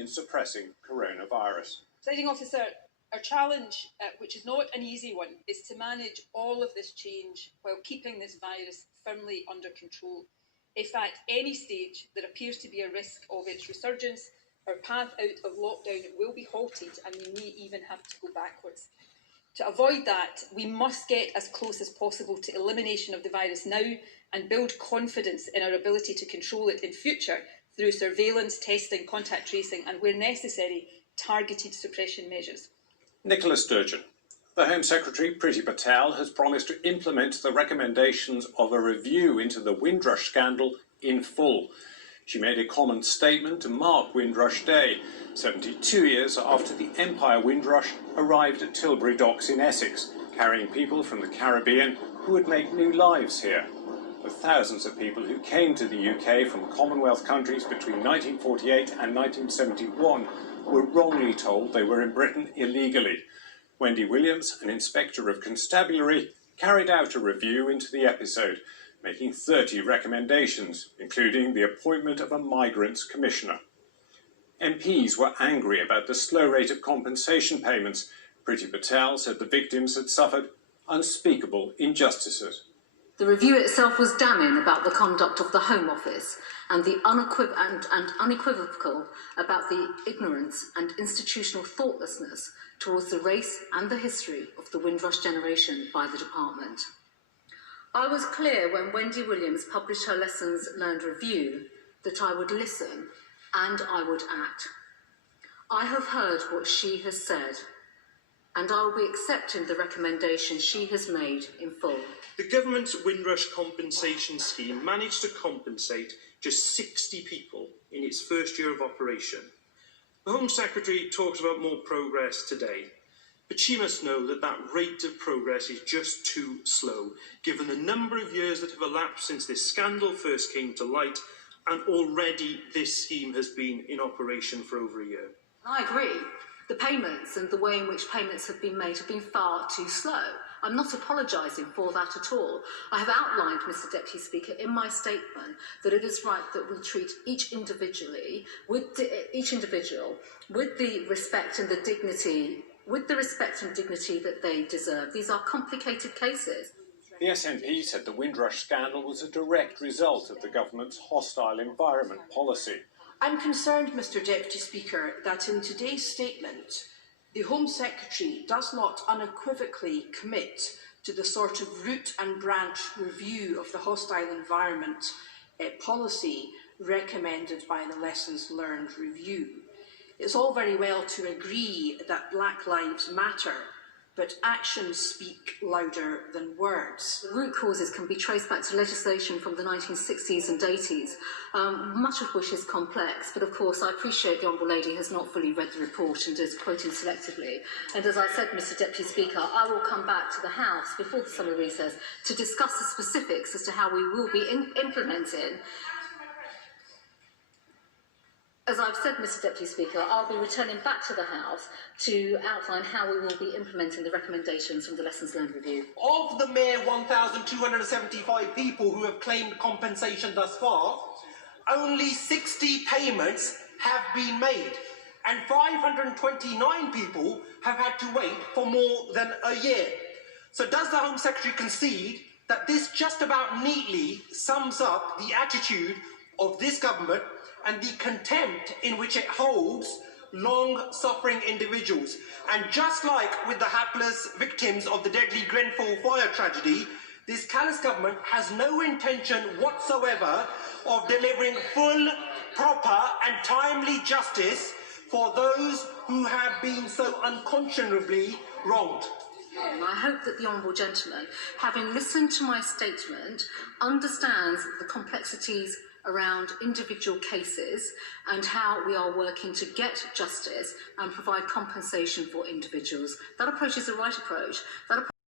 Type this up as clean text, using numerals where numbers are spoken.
in suppressing coronavirus. Presiding Officer, our challenge, which is not an easy one, is to manage all of this change while keeping this virus firmly under control. If at any stage there appears to be a risk of its resurgence, our path out of lockdown will be halted and we may even have to go backwards. To avoid that, we must get as close as possible to elimination of the virus now and build confidence in our ability to control it in future through surveillance, testing, contact tracing and, where necessary, targeted suppression measures. Nicola Sturgeon. The Home Secretary, Priti Patel, has promised to implement the recommendations of a review into the Windrush scandal in full. She made a common statement to mark Windrush Day, 72 years after the Empire Windrush arrived at Tilbury Docks in Essex, carrying people from the Caribbean who would make new lives here. The thousands of people who came to the UK from Commonwealth countries between 1948 and 1971 were wrongly told they were in Britain illegally. Wendy Williams, an inspector of constabulary, carried out a review into the episode, making 30 recommendations, including the appointment of a migrants commissioner. MPs were angry about the slow rate of compensation payments. Priti Patel said the victims had suffered unspeakable injustices. The review itself was damning about the conduct of the Home Office and unequivocal about the ignorance and institutional thoughtlessness towards the race and the history of the Windrush generation by the department. I was clear when Wendy Williams published her Lessons Learned review that I would listen and I would act. I have heard what she has said, and I will be accepting the recommendations she has made in full. The government's Windrush compensation scheme managed to compensate just 60 people in its first year of operation. The Home Secretary talks about more progress today, but she must know that that rate of progress is just too slow, given the number of years that have elapsed since this scandal first came to light, and already this scheme has been in operation for over a year. I agree. The payments and the way in which payments have been made have been far too slow. I'm not apologising for that at all. I have outlined, Mr Deputy Speaker, in my statement that it is right that we treat each individual with the respect and the dignity that they deserve. These are complicated cases. The SNP said the Windrush scandal was a direct result of the government's hostile environment policy. I'm concerned, Mr Deputy Speaker, that in today's statement, the Home Secretary does not unequivocally commit to the sort of root and branch review of the hostile environment policy recommended by the Lessons Learned review. It's all very well to agree that Black Lives Matter, but actions speak louder than words. The root causes can be traced back to legislation from the 1960s and 80s, much of which is complex, but of course I appreciate the Honourable Lady has not fully read the report and is quoting selectively. And as I said, Mr Deputy Speaker, I will come back to the House before the summer recess to discuss the specifics as to how we will be implementing. As I've said, Mr Deputy Speaker, I'll be returning back to the House to outline how we will be implementing the recommendations from the Lessons Learned review. Of the mere 1,275 people who have claimed compensation thus far, only 60 payments have been made, and 529 people have had to wait for more than a year. So does the Home Secretary concede that this just about neatly sums up the attitude of this government and the contempt in which it holds long-suffering individuals? And just like with the hapless victims of the deadly Grenfell fire tragedy, this callous government has no intention whatsoever of delivering full, proper and timely justice for those who have been so unconscionably wronged. I hope that the Honourable Gentleman, having listened to my statement, understands the complexities around individual cases and how we are working to get justice and provide compensation for individuals. That approach is the right approach. That approach